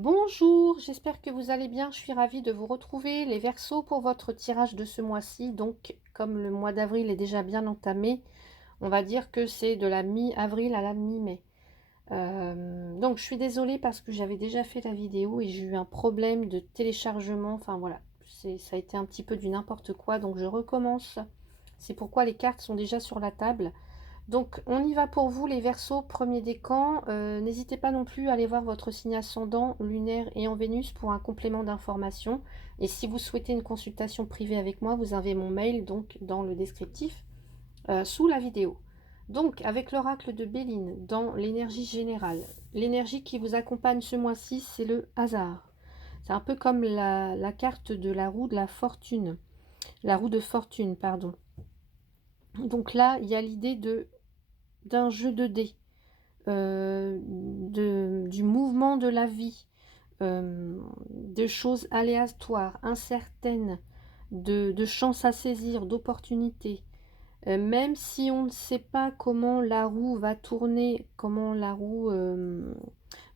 Bonjour, j'espère que vous allez bien. Je suis ravie de vous retrouver, les Verseaux, pour votre tirage de ce mois-ci. Donc, comme le mois d'avril est déjà bien entamé, on va dire que c'est de la mi-avril à la mi-mai. Donc, je suis désolée parce que j'avais déjà fait la vidéo et j'ai eu un problème de téléchargement. Enfin, voilà, ça a été un petit peu du n'importe quoi. Donc, je recommence. C'est pourquoi les cartes sont déjà sur la table. Donc, on y va pour vous, les Verseaux, premier décan. N'hésitez pas non plus à aller voir votre signe ascendant, lunaire et en Vénus pour un complément d'information. Et si vous souhaitez une consultation privée avec moi, vous avez mon mail donc dans le descriptif sous la vidéo. Donc, avec l'oracle de Béline, dans l'énergie générale, l'énergie qui vous accompagne ce mois-ci, c'est le hasard. C'est un peu comme la carte de la roue de la fortune. La roue de fortune, pardon. Donc là, il y a l'idée d'un jeu de dés. Du mouvement de la vie, de choses aléatoires, incertaines, de chances à saisir, d'opportunités. Même si on ne sait pas comment la roue va tourner, comment la roue,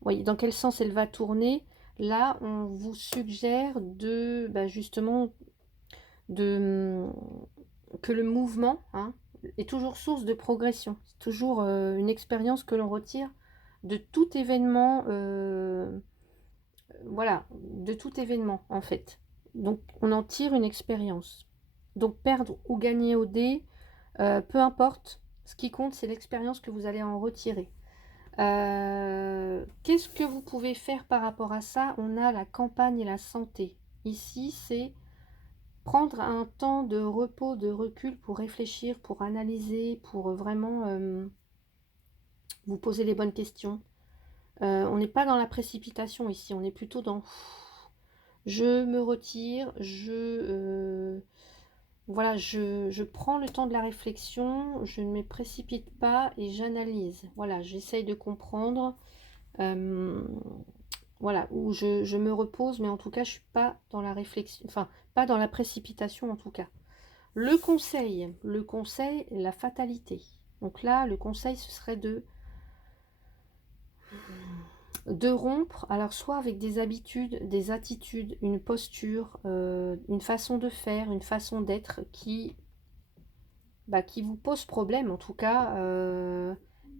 oui, dans quel sens elle va tourner, là on vous suggère justement de que le mouvement, hein, est toujours source de progression. C'est toujours une expérience que l'on retire de tout événement, voilà, de tout événement en fait. Donc on en tire une expérience. Donc perdre ou gagner au dé, peu importe. Ce qui compte, c'est l'expérience que vous allez en retirer. Qu'est-ce que vous pouvez faire par rapport à ça? On a la campagne et la santé. Ici, c'est prendre un temps de repos, de recul pour réfléchir, pour analyser, pour vraiment vous poser les bonnes questions. On n'est pas dans la précipitation ici, on est plutôt dans je me retire, voilà, je prends le temps de la réflexion, je ne me précipite pas et j'analyse. Voilà, j'essaye de comprendre. Voilà, où je me repose, mais en tout cas, je suis pas dans la réflexion, enfin, pas dans la précipitation en tout cas. Le conseil, la fatalité. Donc là, le conseil, ce serait de rompre, alors soit avec des habitudes, des attitudes, une posture, une façon de faire, une façon d'être qui vous pose problème, en tout cas,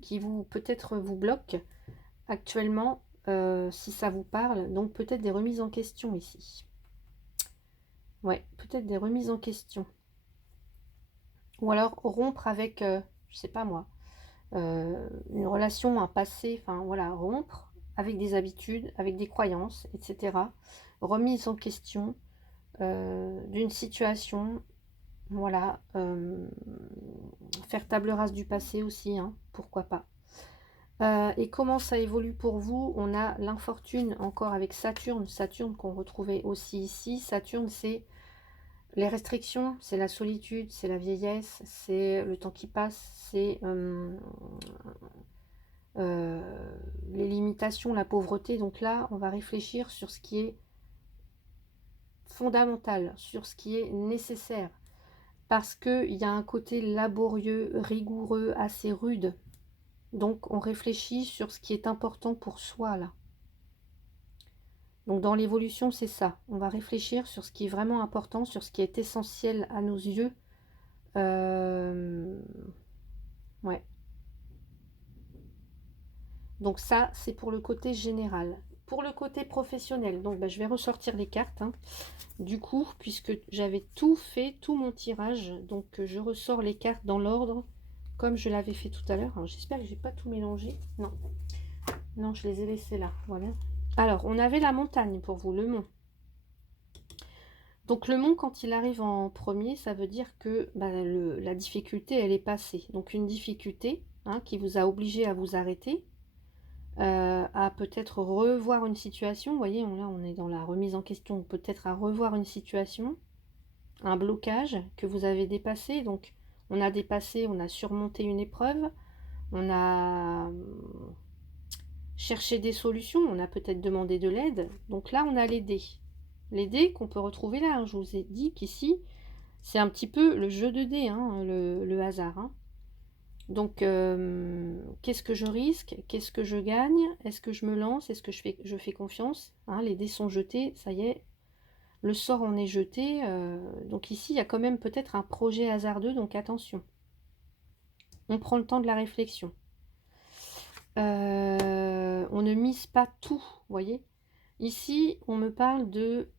qui vous peut-être vous bloque actuellement, si ça vous parle. Donc peut-être des remises en question ici. Ouais, peut-être des remises en question. Ou alors rompre avec, je sais pas moi, une relation, un passé, enfin voilà, rompre avec des habitudes, avec des croyances, etc. Remise en question d'une situation, voilà. Faire table rase du passé aussi, hein, pourquoi pas. Et comment ça évolue pour vous? On a l'infortune encore avec Saturne, Saturne qu'on retrouvait aussi ici. Saturne, c'est les restrictions, c'est la solitude, c'est la vieillesse, c'est le temps qui passe, c'est les limitations, la pauvreté. Donc là, on va réfléchir sur ce qui est fondamental, sur ce qui est nécessaire. Parce qu'il y a un côté laborieux, rigoureux, assez rude. Donc on réfléchit sur ce qui est important pour soi là. Donc dans l'évolution, c'est ça. On va réfléchir sur ce qui est vraiment important, sur ce qui est essentiel à nos yeux. Ouais. Donc ça, c'est pour le côté général. Pour le côté professionnel, donc je vais ressortir les cartes. Hein. Du coup, puisque j'avais tout fait, tout mon tirage, donc je ressors les cartes dans l'ordre, comme je l'avais fait tout à l'heure. Alors j'espère que je n'ai pas tout mélangé. Non, non, je les ai laissés là. Voilà. Alors, on avait la montagne pour vous, le mont. Donc le mont, quand il arrive en premier, ça veut dire que la difficulté, elle est passée. Donc une difficulté qui vous a obligé à vous arrêter, à peut-être revoir une situation. Vous voyez, là on est dans la remise en question, peut-être à revoir une situation, un blocage que vous avez dépassé. Donc on a dépassé, on a surmonté une épreuve, on a cherché des solutions, on a peut-être demandé de l'aide. Donc là on a les dés. Les dés qu'on peut retrouver là, hein. Je vous ai dit qu'ici, c'est un petit peu le jeu de dés, hein, le hasard. Hein. Donc, qu'est-ce que je risque? Qu'est-ce que je gagne? Est-ce que je me lance? Est-ce que je fais confiance? Hein, les dés sont jetés, ça y est, le sort en est jeté. Donc ici, il y a quand même peut-être un projet hasardeux, donc attention. On prend le temps de la réflexion. On ne mise pas tout, vous voyez. Ici, on me parle de...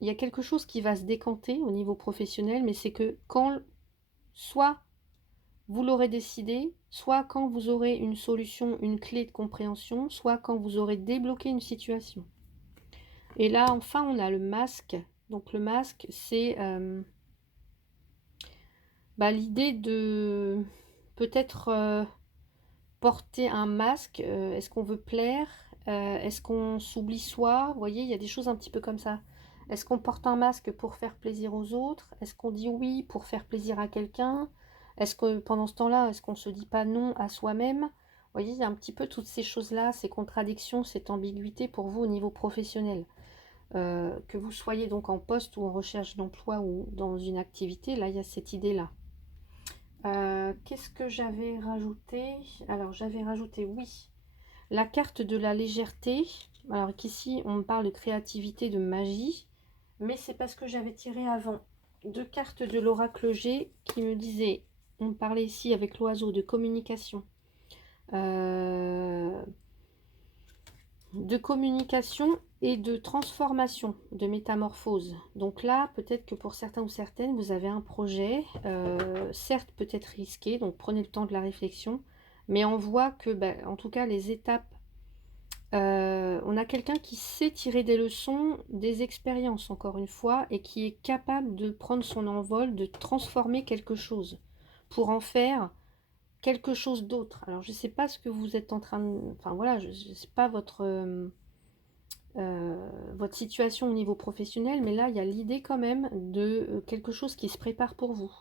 Il y a quelque chose qui va se décanter au niveau professionnel, mais c'est que quand... Soit vous l'aurez décidé, soit quand vous aurez une solution, une clé de compréhension, soit quand vous aurez débloqué une situation. Et là, enfin, on a le masque. Donc le masque, c'est l'idée de peut-être porter un masque. Est-ce qu'on veut plaire? Est-ce qu'on s'oublie soi? Vous voyez, il y a des choses un petit peu comme ça. Est-ce qu'on porte un masque pour faire plaisir aux autres? Est-ce qu'on dit oui pour faire plaisir à quelqu'un? Est-ce que pendant ce temps-là, est-ce qu'on ne se dit pas non à soi-même? Vous voyez, il y a un petit peu toutes ces choses-là, ces contradictions, cette ambiguïté pour vous au niveau professionnel. Que vous soyez donc en poste ou en recherche d'emploi ou dans une activité, là, il y a cette idée-là. Qu'est-ce que j'avais rajouté? Alors, j'avais rajouté, oui, la carte de la légèreté. Alors qu'ici, on me parle de créativité, de magie. Mais c'est parce que j'avais tiré avant 2 cartes de l'oracle G qui me disaient, on parlait ici avec l'oiseau de communication. De communication et de transformation, de métamorphose. Donc là, peut-être que pour certains ou certaines, vous avez un projet, certes peut-être risqué, donc prenez le temps de la réflexion, mais on voit que, en tout cas, les étapes, on a quelqu'un qui sait tirer des leçons, des expériences, encore une fois, et qui est capable de prendre son envol, de transformer quelque chose, pour en faire quelque chose d'autre. Alors, je ne sais pas ce que vous êtes en train de... Enfin, voilà, je ne sais pas votre situation au niveau professionnel, mais là, il y a l'idée quand même de quelque chose qui se prépare pour vous.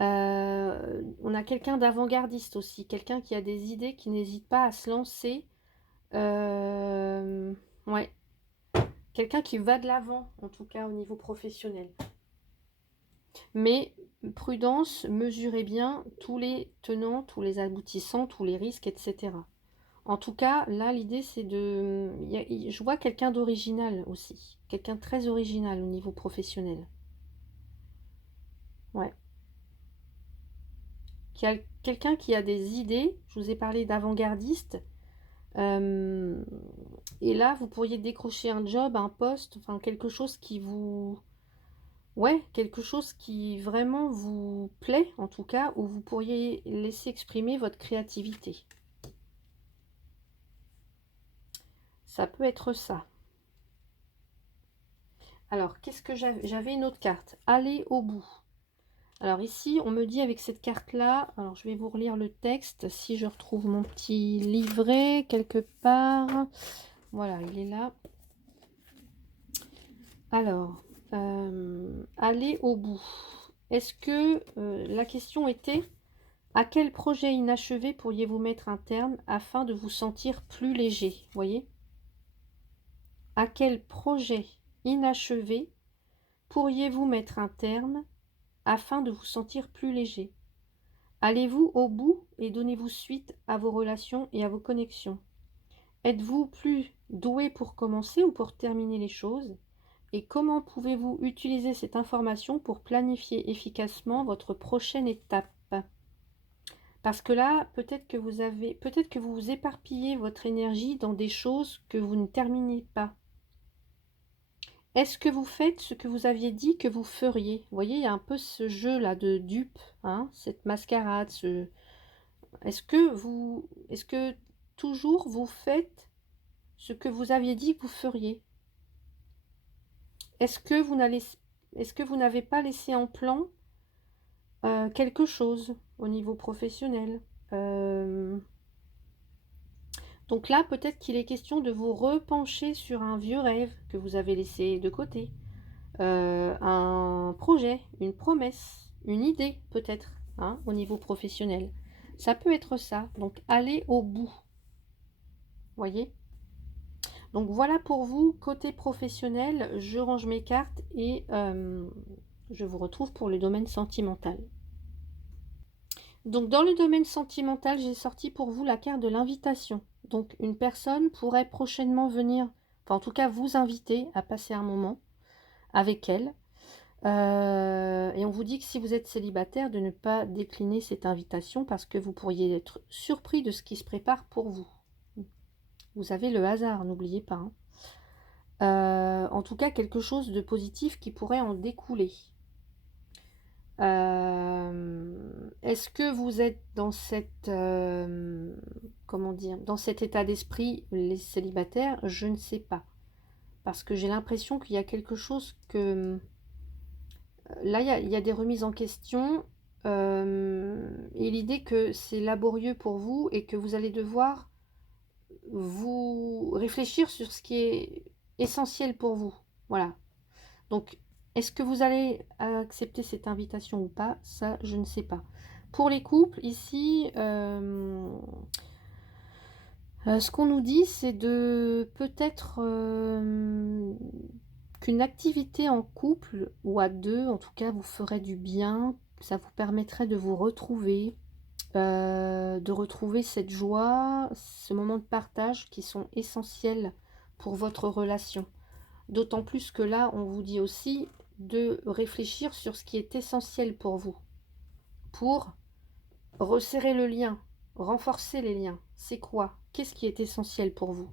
On a quelqu'un d'avant-gardiste aussi, quelqu'un qui a des idées, qui n'hésite pas à se lancer. Ouais, quelqu'un qui va de l'avant, en tout cas au niveau professionnel. Mais prudence, mesurez bien tous les tenants, tous les aboutissants, tous les risques, etc. En tout cas, là, l'idée, c'est de... Je vois quelqu'un d'original aussi. Quelqu'un de très original au niveau professionnel. Ouais. Quelqu'un qui a des idées. Je vous ai parlé d'avant-gardiste. Et là, vous pourriez décrocher un job, un poste, enfin quelque chose qui vous... Ouais, quelque chose qui vraiment vous plaît, en tout cas, où vous pourriez laisser exprimer votre créativité. Ça peut être ça. Alors, qu'est-ce que j'avais une autre carte. Aller au bout. Alors ici, on me dit avec cette carte-là, alors je vais vous relire le texte, si je retrouve mon petit livret quelque part. Voilà, il est là. Alors, aller au bout. Est-ce que la question était, à quel projet inachevé pourriez-vous mettre un terme afin de vous sentir plus léger? Voyez? À quel projet inachevé pourriez-vous mettre un terme afin de vous sentir plus léger? Allez-vous au bout et donnez-vous suite à vos relations et à vos connexions? Êtes-vous plus doué pour commencer ou pour terminer les choses? Et comment pouvez-vous utiliser cette information pour planifier efficacement votre prochaine étape? Parce que là, peut-être que vous éparpillez votre énergie dans des choses que vous ne terminez pas. Est-ce que vous faites ce que vous aviez dit que vous feriez? Vous voyez, il y a un peu ce jeu-là de dupe, hein, cette mascarade. Est-ce que toujours vous faites ce que vous aviez dit que vous feriez? Est-ce que vous n'avez pas laissé en plan quelque chose au niveau professionnel? Donc là, peut-être qu'il est question de vous repencher sur un vieux rêve que vous avez laissé de côté. Un projet, une promesse, une idée peut-être, hein, au niveau professionnel. Ça peut être ça. Donc, allez au bout. Voyez? Donc, voilà pour vous. Côté professionnel, je range mes cartes et je vous retrouve pour le domaine sentimental. Donc dans le domaine sentimental, j'ai sorti pour vous la carte de l'invitation. Donc une personne pourrait prochainement venir, enfin en tout cas vous inviter à passer un moment avec elle. Et on vous dit que si vous êtes célibataire, de ne pas décliner cette invitation parce que vous pourriez être surpris de ce qui se prépare pour vous. Vous avez le hasard, n'oubliez pas, hein. En tout cas, quelque chose de positif qui pourrait en découler. Est-ce que vous êtes dans cette, comment dire, dans cet état d'esprit, les célibataires? Je ne sais pas. Parce que j'ai l'impression qu'il y a quelque chose que... Là, il y a des remises en question. Et l'idée que c'est laborieux pour vous et que vous allez devoir vous réfléchir sur ce qui est essentiel pour vous. Voilà. Donc, est-ce que vous allez accepter cette invitation ou pas? Ça, je ne sais pas. Pour les couples, ici, ce qu'on nous dit, c'est de peut-être qu'une activité en couple ou à deux, en tout cas, vous ferait du bien. Ça vous permettrait de retrouver cette joie, ce moment de partage qui sont essentiels pour votre relation. D'autant plus que là, on vous dit aussi de réfléchir sur ce qui est essentiel pour vous, pour resserrer le lien, renforcer les liens. C'est quoi? Qu'est-ce qui est essentiel pour vous?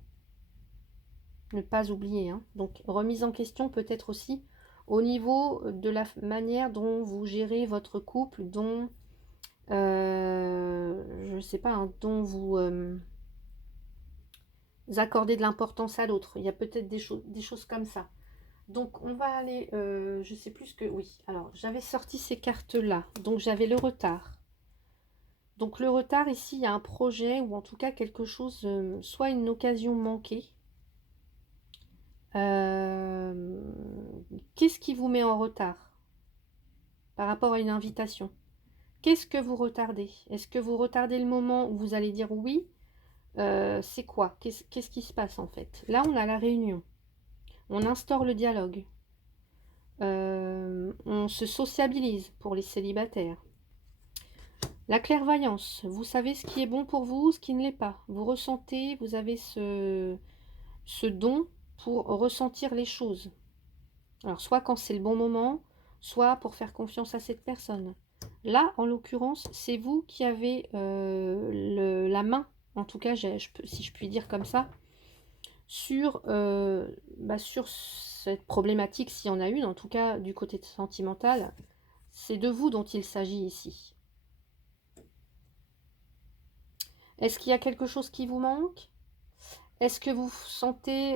Ne pas oublier, hein. Donc, remise en question peut-être aussi au niveau de la manière dont vous gérez votre couple, dont, je ne sais pas, hein, dont vous accordez de l'importance à l'autre. Il y a peut-être des choses comme ça. Donc, on va aller, je sais plus ce que... Oui, alors, j'avais sorti ces cartes-là. Donc, j'avais le retard. Donc, le retard, ici, il y a un projet ou en tout cas quelque chose, soit une occasion manquée. Qu'est-ce qui vous met en retard par rapport à une invitation? Qu'est-ce que vous retardez? Est-ce que vous retardez le moment où vous allez dire oui? C'est quoi? Qu'est-ce qui se passe en fait? Là, on a la réunion. On instaure le dialogue. On se sociabilise pour les célibataires. La clairvoyance, vous savez ce qui est bon pour vous, ce qui ne l'est pas. Vous ressentez, vous avez ce don pour ressentir les choses. Alors, soit quand c'est le bon moment, soit pour faire confiance à cette personne. Là, en l'occurrence, c'est vous qui avez la main, en tout cas, si je puis dire comme ça, sur cette problématique, s'il y en a une, en tout cas du côté sentimental. C'est de vous dont il s'agit ici. Est-ce qu'il y a quelque chose qui vous manque? Est-ce que vous sentez,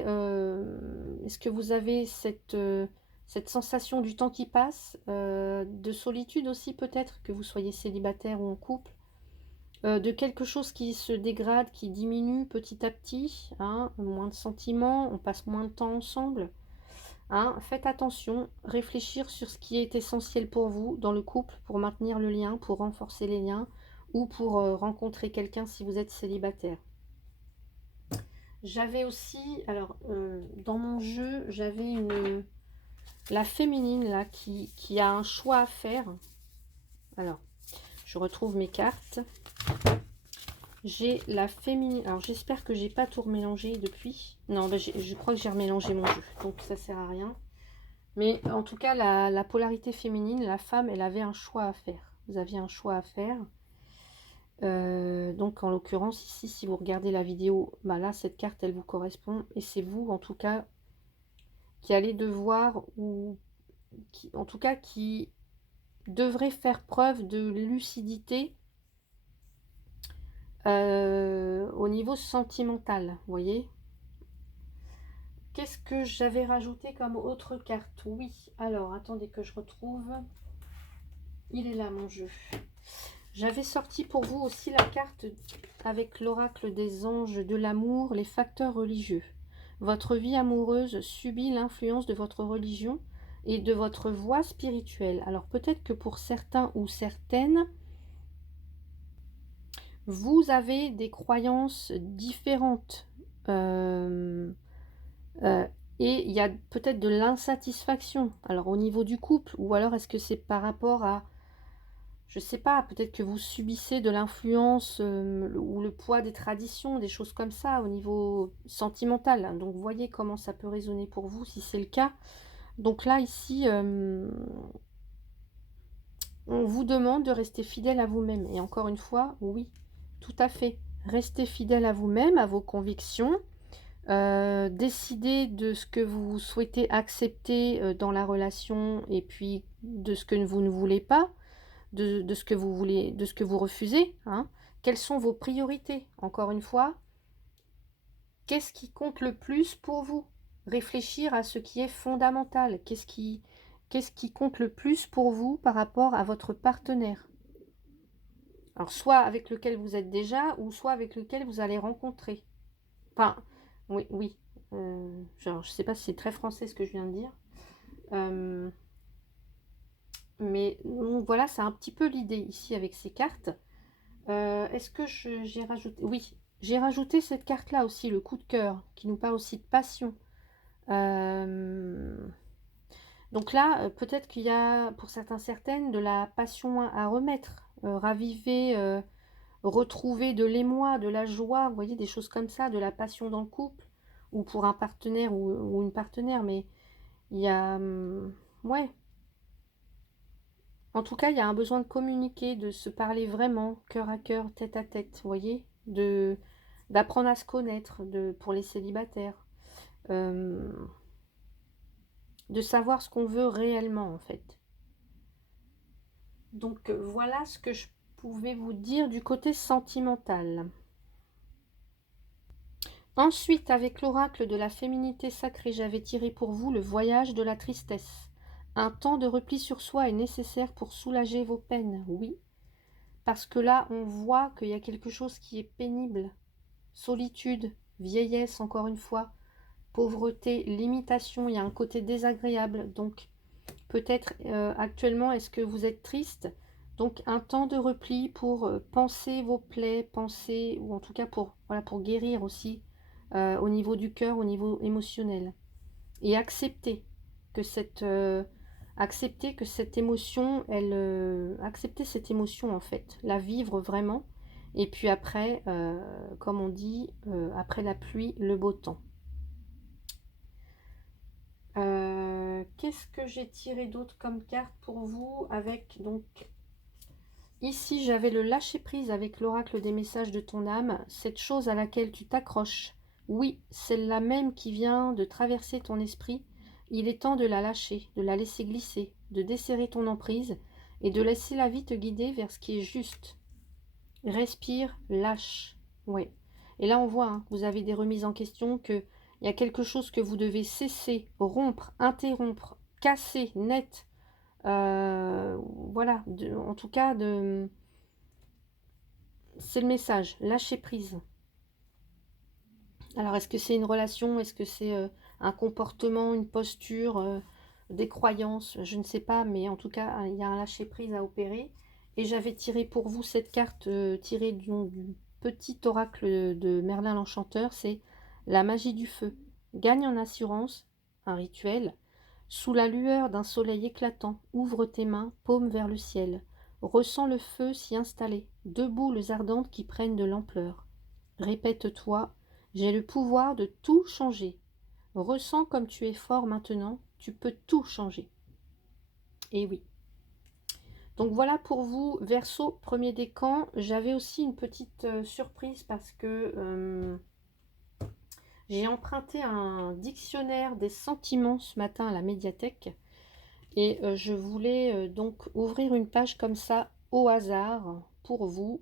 est-ce que vous avez cette sensation du temps qui passe, de solitude aussi peut-être, que vous soyez célibataire ou en couple, de quelque chose qui se dégrade, qui diminue petit à petit, hein, moins de sentiments, on passe moins de temps ensemble, hein. Faites attention, réfléchir sur ce qui est essentiel pour vous dans le couple, pour maintenir le lien, pour renforcer les liens, ou pour rencontrer quelqu'un si vous êtes célibataire. J'avais aussi, alors dans mon jeu, j'avais la féminine là qui a un choix à faire. Alors, je retrouve mes cartes. J'ai la féminine. Alors, j'espère que j'ai pas tout remélangé depuis. Non, bah, je crois que j'ai remélangé mon jeu, donc ça sert à rien. Mais en tout cas, la polarité féminine, la femme, elle avait un choix à faire. Vous aviez un choix à faire. Donc en l'occurrence ici, si vous regardez la vidéo, bah là cette carte elle vous correspond et c'est vous en tout cas qui allez devoir, ou qui, en tout cas qui devrez faire preuve de lucidité au niveau sentimental, vous voyez. Qu'est-ce que j'avais rajouté comme autre carte? Oui, alors attendez que je retrouve, il est là mon jeu. J'avais sorti pour vous aussi la carte avec l'oracle des anges de l'amour, les facteurs religieux. Votre vie amoureuse subit l'influence de votre religion et de votre voie spirituelle. Alors peut-être que pour certains ou certaines, vous avez des croyances différentes. Et il y a peut-être de l'insatisfaction. Alors au niveau du couple, ou alors est-ce que c'est par rapport à je sais pas, peut-être que vous subissez de l'influence ou le poids des traditions, des choses comme ça au niveau sentimental, hein. Donc voyez comment ça peut résonner pour vous si c'est le cas. Donc là, ici, on vous demande de rester fidèle à vous-même. Et encore une fois, oui, tout à fait. Restez fidèle à vous-même, à vos convictions. Décidez de ce que vous souhaitez accepter dans la relation et puis de ce que vous ne voulez pas, de ce que vous voulez, de ce que vous refusez, hein. Quelles sont vos priorités? Encore une fois, qu'est-ce qui compte le plus pour vous? Réfléchir à ce qui est fondamental. Qu'est-ce qui compte le plus pour vous par rapport à votre partenaire? Alors, soit avec lequel vous êtes déjà, ou soit avec lequel vous allez rencontrer. Enfin, oui, oui. Genre, je sais pas si c'est très français ce que je viens de dire. Euh, mais donc, voilà, c'est un petit peu l'idée ici avec ces cartes. Est-ce que j'ai rajouté? Oui, j'ai rajouté cette carte-là aussi, le coup de cœur, qui nous parle aussi de passion. Euh, donc là, peut-être qu'il y a, pour certains, certaines, de la passion à remettre, raviver, retrouver de l'émoi, de la joie, vous voyez, des choses comme ça, de la passion dans le couple, ou pour un partenaire ou une partenaire, mais il y a... ouais, en tout cas, il y a un besoin de communiquer, de se parler vraiment, cœur à cœur, tête à tête, vous voyez, d'apprendre à se connaître, pour les célibataires, euh, de savoir ce qu'on veut réellement, en fait. Donc, voilà ce que je pouvais vous dire du côté sentimental. Ensuite, avec l'oracle de la féminité sacrée, j'avais tiré pour vous le voyage de la tristesse. Un temps de repli sur soi est nécessaire pour soulager vos peines, oui, parce que là, on voit qu'il y a quelque chose qui est pénible. Solitude, vieillesse, encore une fois, pauvreté, limitation, il y a un côté désagréable. Donc, peut-être actuellement, est-ce que vous êtes triste? Donc, un temps de repli pour penser vos plaies, penser, ou en tout cas pour, voilà, pour guérir aussi au niveau du cœur, au niveau émotionnel. Et accepter que cette émotion, accepter cette émotion en fait, la vivre vraiment. Et puis après, comme on dit, après la pluie, le beau temps. Qu'est-ce que j'ai tiré d'autre comme carte pour vous avec donc ici j'avais le lâcher prise avec l'oracle des messages de ton âme, cette chose à laquelle tu t'accroches. Oui, celle-là même qui vient de traverser ton esprit, il est temps de la lâcher, de la laisser glisser, de desserrer ton emprise et de laisser la vie te guider vers ce qui est juste. Respire, lâche. Ouais. Et là on voit, hein, vous avez des remises en question, que il y a quelque chose que vous devez cesser, rompre, interrompre, casser, net. Voilà, en tout cas, c'est le message, lâcher prise. Alors, est-ce que c'est une relation? Est-ce que c'est un comportement, une posture, des croyances? Je ne sais pas, mais en tout cas, il y a un lâcher prise à opérer. Et j'avais tiré pour vous cette carte tirée du petit oracle de Merlin l'Enchanteur, c'est la magie du feu. Gagne en assurance, un rituel. Sous la lueur d'un soleil éclatant, ouvre tes mains, paume vers le ciel. Ressens le feu s'y installer, deux boules ardentes qui prennent de l'ampleur. Répète-toi, j'ai le pouvoir de tout changer. Ressens comme tu es fort maintenant, tu peux tout changer. Et oui. Donc voilà pour vous, Verseau, premier décan. J'avais aussi une petite surprise parce que j'ai emprunté un dictionnaire des sentiments ce matin à la médiathèque. Et je voulais donc ouvrir une page comme ça au hasard pour vous,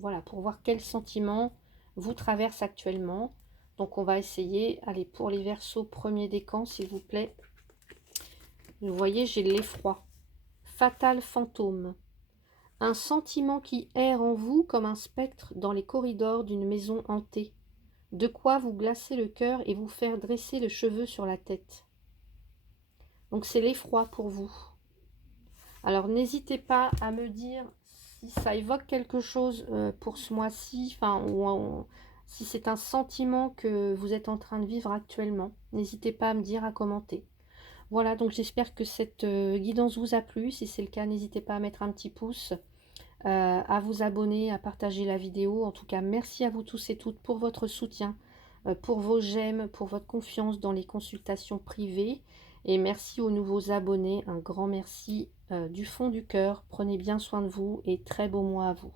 voilà, pour voir quels sentiments vous traversent actuellement. Donc on va essayer, allez, pour les Verseaux, premier décan, s'il vous plaît. Vous voyez, j'ai l'effroi. Fatal fantôme. Un sentiment qui erre en vous comme un spectre dans les corridors d'une maison hantée. De quoi vous glacer le cœur et vous faire dresser le cheveu sur la tête. Donc c'est l'effroi pour vous. Alors n'hésitez pas à me dire si ça évoque quelque chose pour ce mois-ci, enfin, si c'est un sentiment que vous êtes en train de vivre actuellement. N'hésitez pas à me dire, à commenter. Voilà, donc j'espère que cette guidance vous a plu. Si c'est le cas, n'hésitez pas à mettre un petit pouce, à vous abonner, à partager la vidéo. En tout cas, merci à vous tous et toutes pour votre soutien, pour vos j'aime, pour votre confiance dans les consultations privées. Et merci aux nouveaux abonnés. Un grand merci du fond du cœur. Prenez bien soin de vous et très beau mois à vous.